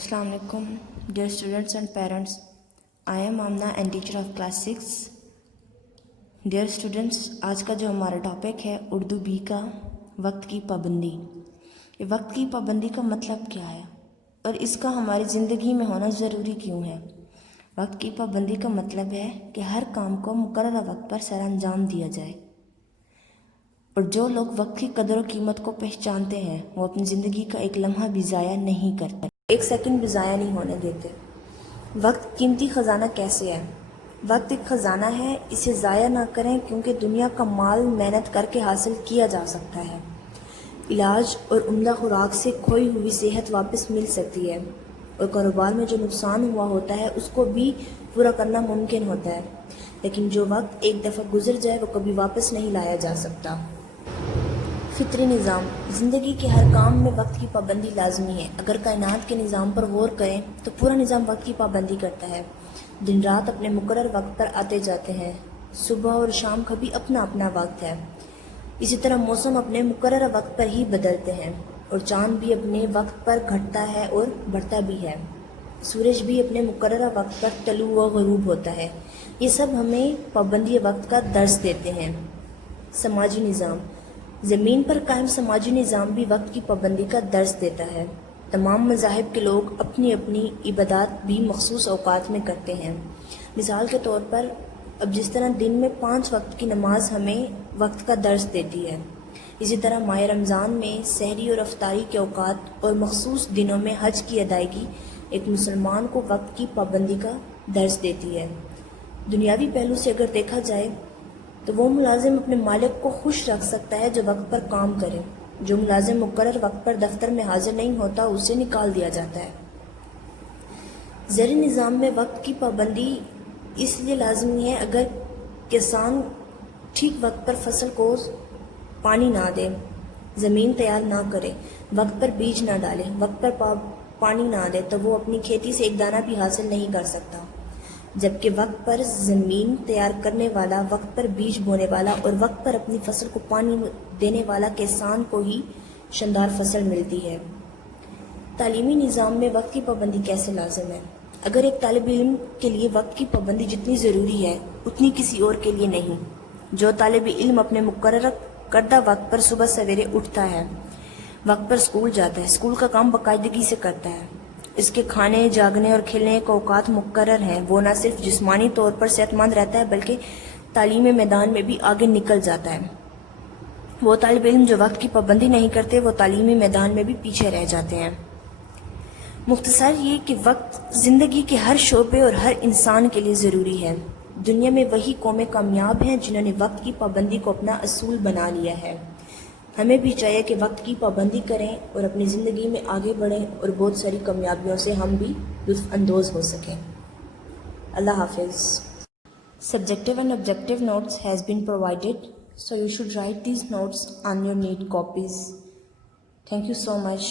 Assalamu alaikum, dear students and parents. I am Amna and teacher of class 6. Dear students, आज का जो हमारा topic है Urdu B का वक्त की पाबंदी। ये वक्त की पाबंदी का मतलब क्या है और इसका हमारी ज़िंदगी में होना ज़रूरी क्यों है। वक्त की पाबंदी का मतलब है कि हर काम को मुकर्रर वक्त पर सर अंजाम दिया जाए और जो लोग वक्त की कदर और कीमत को पहचानते हैं वो अपनी ज़िंदगी का एक लम्हा भी ज़ाया नहीं करते, एक सेकंड भी ज़ाया नहीं होने देते। वक्त कीमती ख़जाना कैसे है? वक्त एक ख़जाना है, इसे ज़ाया ना करें क्योंकि दुनिया का माल मेहनत करके हासिल किया जा सकता है। इलाज और उम्दा खुराक से खोई हुई सेहत वापस मिल सकती है और कारोबार में जो नुकसान हुआ होता है उसको भी पूरा करना मुमकिन होता है, लेकिन जो वक्त एक दफ़ा गुजर जाए वो कभी वापस नहीं लाया जा सकता। फितरी निज़ाम। ज़िंदगी के हर काम में वक्त की पाबंदी लाजमी है। अगर कायनात के निज़ाम पर गौर करें तो पूरा निज़ाम वक्त की पाबंदी करता है। दिन रात अपने मुकर्रर वक्त पर आते जाते हैं, सुबह और शाम का भी अपना अपना वक्त है। इसी तरह मौसम अपने मुकर्रर वक्त पर ही बदलते हैं और चाँद भी अपने वक्त पर घटता है और बढ़ता भी है। सूरज भी अपने मुकर्रर वक्त पर तलू व ग़रूब होता है। ये सब हमें पाबंदी वक्त का दर्स देते हैं। समाजी निज़ाम। ज़मीन पर कायम समाजी निज़ाम भी वक्त की पाबंदी का दर्स देता है। तमाम मज़ाहिब के लोग अपनी अपनी इबादत भी मखसूस औकात में करते हैं। मिसाल के तौर पर अब जिस तरह दिन में 5 वक्त की नमाज हमें वक्त का दर्स देती है, इसी तरह माह रमज़ान में सहरी और अफ्तारी के औकात और मखसूस दिनों में हज की अदायगी एक मुसलमान को वक्त की पाबंदी का दर्स देती है। दुनियावी पहलू से अगर देखा जाए तो वो मुलाजिम अपने मालिक को खुश रख सकता है जो वक्त पर काम करे। जो मुलाजिम मुकर्रर वक्त पर दफ्तर में हाजिर नहीं होता उसे निकाल दिया जाता है। ज़री निज़ाम में वक्त की पाबंदी इसलिए लाजमी है अगर किसान ठीक वक्त पर फसल को पानी ना दे, ज़मीन तैयार ना करे, वक्त पर बीज ना डाले, वक्त पर पानी ना दे तो वो अपनी खेती से एक दाना भी हासिल नहीं कर सकता। जबकि वक्त पर ज़मीन तैयार करने वाला, वक्त पर बीज बोने वाला और वक्त पर अपनी फसल को पानी देने वाला किसान को ही शानदार फसल मिलती है। तालीमी निज़ाम में वक्त की पाबंदी कैसे लाज़िम है? अगर एक तालिब इल्म के लिए वक्त की पाबंदी जितनी ज़रूरी है उतनी किसी और के लिए नहीं। जो तालिब इल्म अपने मुकर्रर करदा वक्त पर सुबह सवेरे उठता है, वक्त पर स्कूल जाता है, स्कूल का काम बाकायदगी से करता है, इसके खाने, जागने और खेलने का औकात मुकर्रर है, वो न सिर्फ जिस्मानी तौर पर सेहतमंद रहता है बल्कि तालीमी मैदान में भी आगे निकल जाता है। वो तालिब इल्म जो वक्त की पाबंदी नहीं करते वो तालीमी मैदान में भी पीछे रह जाते हैं। मुख्तसर ये कि वक्त ज़िंदगी के हर शोबे और हर इंसान के लिए ज़रूरी है। दुनिया में वही कौमें कामयाब हैं जिन्होंने वक्त की पाबंदी को अपना असूल बना लिया है। हमें भी चाहिए कि वक्त की पाबंदी करें और अपनी ज़िंदगी में आगे बढ़ें और बहुत सारी कामयाबियों से हम भी लुत्फ़ अंदोज़ हो सकें। अल्लाह हाफिज़। Subjective and objective notes has been provided, so you should write these notes on your neat copies. Thank you so much.